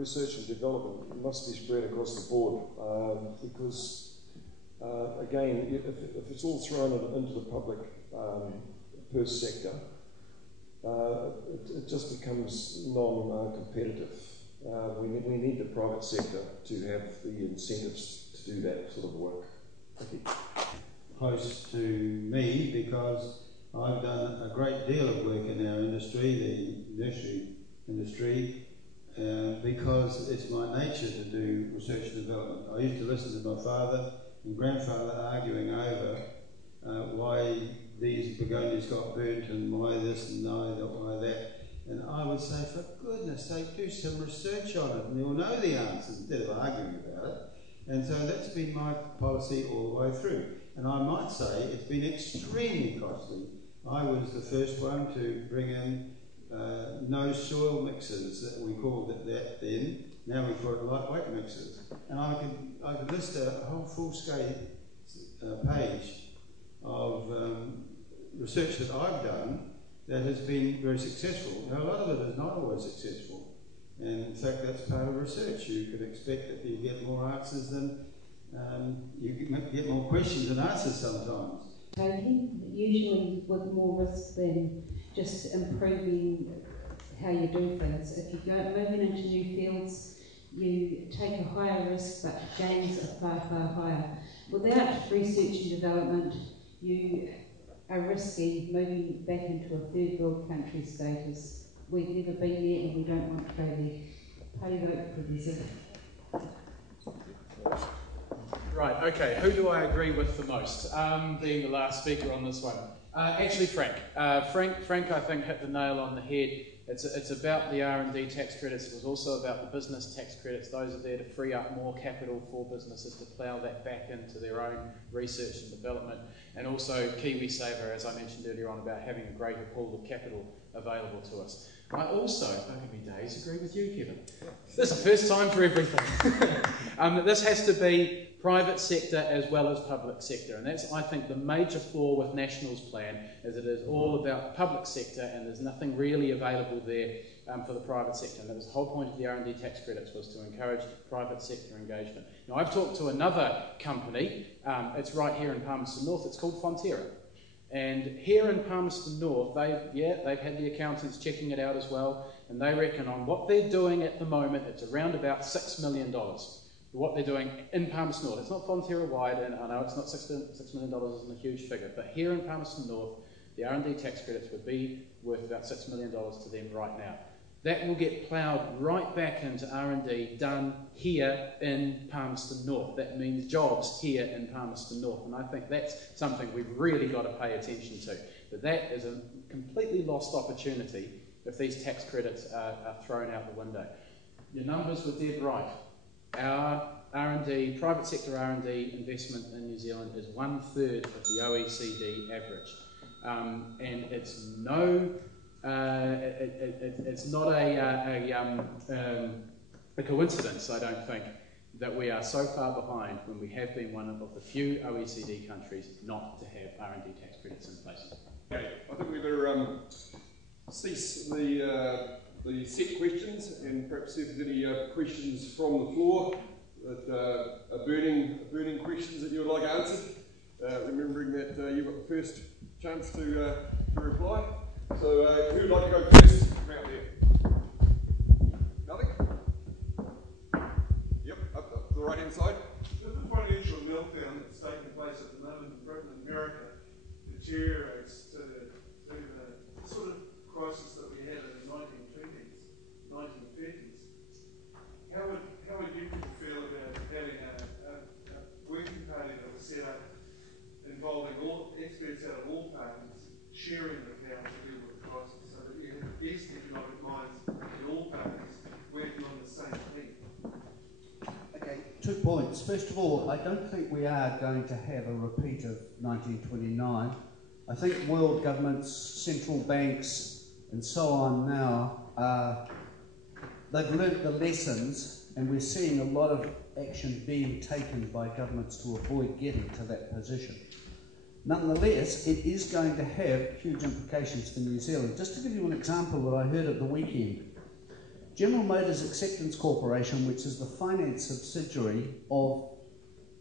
research and development must be spread across the board because, again, if it's all thrown into the public purse sector, it just becomes non-competitive. We need the private sector to have the incentives to do that sort of work. Thank you. Close to me because I've done a great deal of work in our industry, the nursery industry, because it's my nature to do research and development. I used to listen to my father and grandfather arguing over why these begonias got burnt and why this and why that. And I would say, for goodness sake, do some research on it and you'll know the answers instead of arguing about it. And so that's been my policy all the way through. And I might say it's been extremely costly. I was the first one to bring in no soil mixers, that we called it that then. Now we call it lightweight mixers. And I could list a whole full-scale page of research that I've done that has been very successful. Now, a lot of it is not always successful. And in fact, that's part of research. You could expect that you get more answers than, you get more questions than answers sometimes. Usually with more risk than just improving how you do things. If you go moving into new fields, you take a higher risk but gains are far, far higher. Without research and development, you are risky moving back into a third world country status. We've never been there and we don't want to go there. Pay vote for New Zealand. Right, okay, who do I agree with the most? Being the last speaker on this one. Actually Frank. Frank I think hit the nail on the head. It's about the R&D tax credits. It was also about the business tax credits. Those are there to free up more capital for businesses to plough that back into their own research and development. And also KiwiSaver, as I mentioned earlier on, about having a greater pool of capital available to us. I also, don't give me days, agree with you, Kevin. This is the first time for everything. This has to be private sector as well as public sector, and that's, I think, the major flaw with National's plan, is it is all about public sector and there's nothing really available there for the private sector. And that was the whole point of the R&D tax credits, was to encourage private sector engagement. Now, I've talked to another company, it's right here in Palmerston North, it's called Fonterra. And here in Palmerston North, they've had the accountants checking it out as well, and they reckon on what they're doing at the moment, it's around about $6 million. What they're doing in Palmerston North. It's not Fonterra wide, and I know it's not $6 million isn't a huge figure, but here in Palmerston North, the R&D tax credits would be worth about $6 million to them right now. That will get ploughed right back into R&D done here in Palmerston North. That means jobs here in Palmerston North, and I think that's something we've really got to pay attention to. But that is a completely lost opportunity if these tax credits are thrown out the window. Your numbers were dead right. Our R&D, private sector R&D investment in New Zealand is 1/3 of the OECD average, and it's not a coincidence, I don't think, that we are so far behind when we have been one of the few OECD countries not to have R&D tax credits in place. Okay, I think we better cease the set questions, and perhaps see if there's any questions from the floor that are burning questions that you would like answered. Remembering that you've got the first chance to reply. So who would like to go first out there? Nothing? Yep, up the right hand side. With the financial meltdown that's taking place at the moment in Britain and America, deteriorates to the sort of crisis that we had in the 1920s, 1930s. How would you people feel about having a working party that was set up involving all experts out of all parties, sharing the power to deal with the crisis, so that you have the best economic minds in all parties working on the same thing? Okay, 2 points. First of all, I don't think we are going to have a repeat of 1929. I think world governments, central banks, and so on now, they've learnt the lessons, and we're seeing a lot of action being taken by governments to avoid getting to that position. Nonetheless, it is going to have huge implications for New Zealand. Just to give you an example that I heard at the weekend, General Motors Acceptance Corporation, which is the finance subsidiary of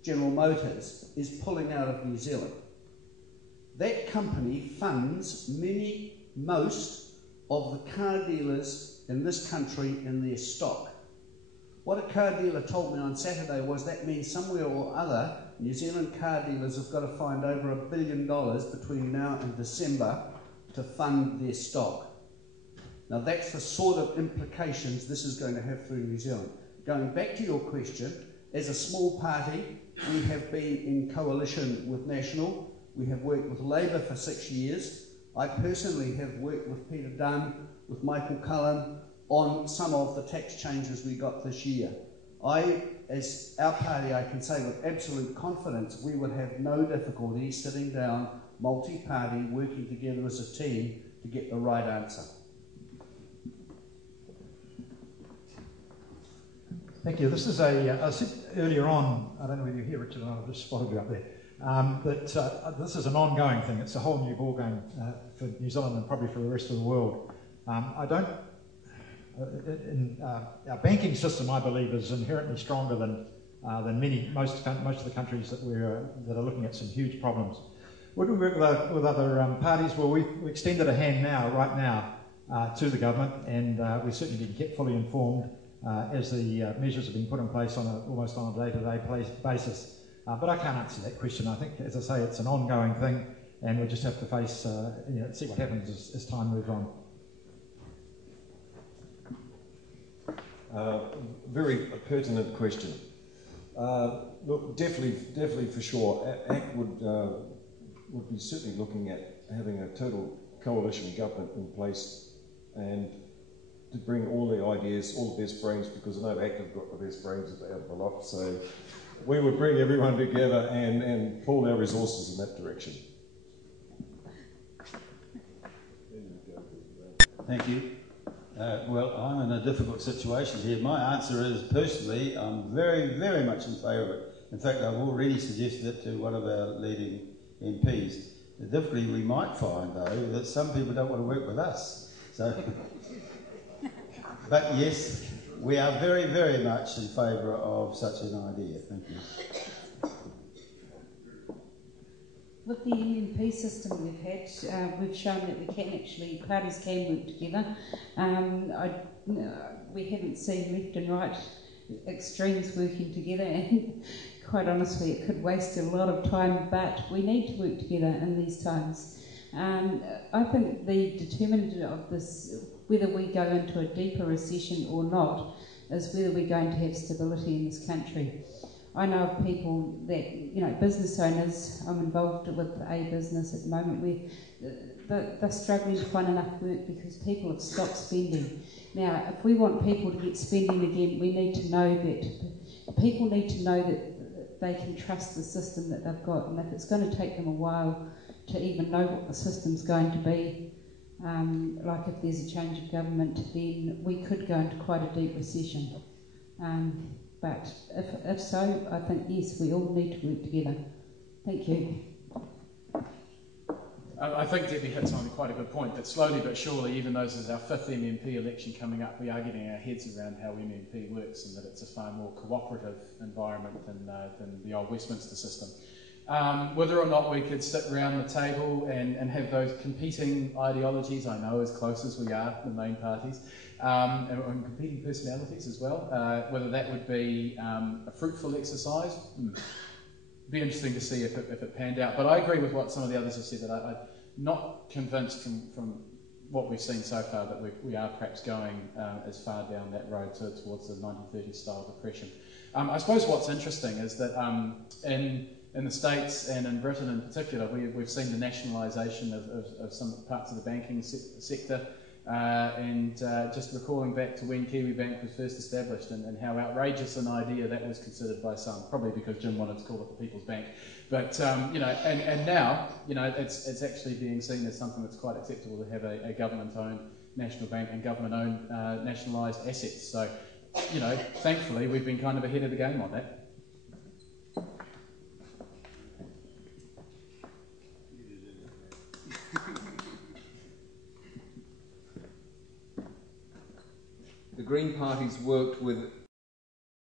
General Motors, is pulling out of New Zealand. That company funds most of the car dealers in this country in their stock. What a car dealer told me on Saturday was that means somewhere or other New Zealand car dealers have got to find over $1 billion between now and December to fund their stock. Now that's the sort of implications this is going to have through New Zealand. Going back to your question, as a small party, we have been in coalition with National. We have worked with Labour for 6 years. I personally have worked with Peter Dunn, with Michael Cullen, on some of the tax changes we got this year. As our party, I can say with absolute confidence, we would have no difficulty sitting down, multi-party, working together as a team to get the right answer. Thank you. This is I said earlier on, I don't know whether you hear Richard or not, I just spotted you up there, that this is an ongoing thing. It's a whole new ballgame for New Zealand and probably for the rest of the world. Our banking system, I believe, is inherently stronger than most of the countries that are looking at some huge problems. Would we work with other parties? Well, we've extended a hand right now to the government, and we've certainly been kept fully informed as the measures have been put in place almost on a day-to-day basis. But I can't answer that question. I think, as I say, it's an ongoing thing, and we just have to face, see what happens as time moves on. Very pertinent question. Look, definitely for sure, ACT would be certainly looking at having a total coalition government in place and to bring all the ideas, all the best brains, because I know ACT have got the best brains out of the lot, so we would bring everyone together and pool our resources in that direction. Thank you. Well, I'm in a difficult situation here. My answer is, personally, I'm very, very much in favour of it. In fact, I've already suggested it to one of our leading MPs. The difficulty we might find, though, is that some people don't want to work with us. So, but yes, we are very, very much in favour of such an idea. Thank you. With the MMP system we've had, we've shown that parties can work together. We haven't seen left and right extremes working together, and quite honestly it could waste a lot of time, but we need to work together in these times. I think the determinant of this, whether we go into a deeper recession or not, is whether we're going to have stability in this country. I know of people that, business owners, I'm involved with a business at the moment where they're struggling to find enough work because people have stopped spending. Now, if we want people to get spending again, we need to know that people need to know that they can trust the system that they've got, and if it's going to take them a while to even know what the system's going to be, like if there's a change of government, then we could go into quite a deep recession. But if so, I think, yes, we all need to work together. Thank you. I think Debbie hits on quite a good point, that slowly but surely, even though this is our 5th MMP election coming up, we are getting our heads around how MMP works and that it's a far more cooperative environment than the old Westminster system. Whether or not we could sit around the table and have those competing ideologies, I know as close as we are, the main parties, and competing personalities as well, whether that would be a fruitful exercise, be interesting to see if it panned out. But I agree with what some of the others have said, that I'm not convinced from what we've seen so far that we are perhaps going as far down that road towards the 1930s style depression. I suppose what's interesting is that in the States and in Britain in particular, we've seen the nationalisation of some parts of the banking sector, and just recalling back to when Kiwibank was first established and how outrageous an idea that was considered by some, probably because Jim wanted to call it the People's Bank. But, and now, it's actually being seen as something that's quite acceptable to have a government-owned national bank and government-owned nationalised assets. So, thankfully, we've been kind of ahead of the game on that. The Green parties worked with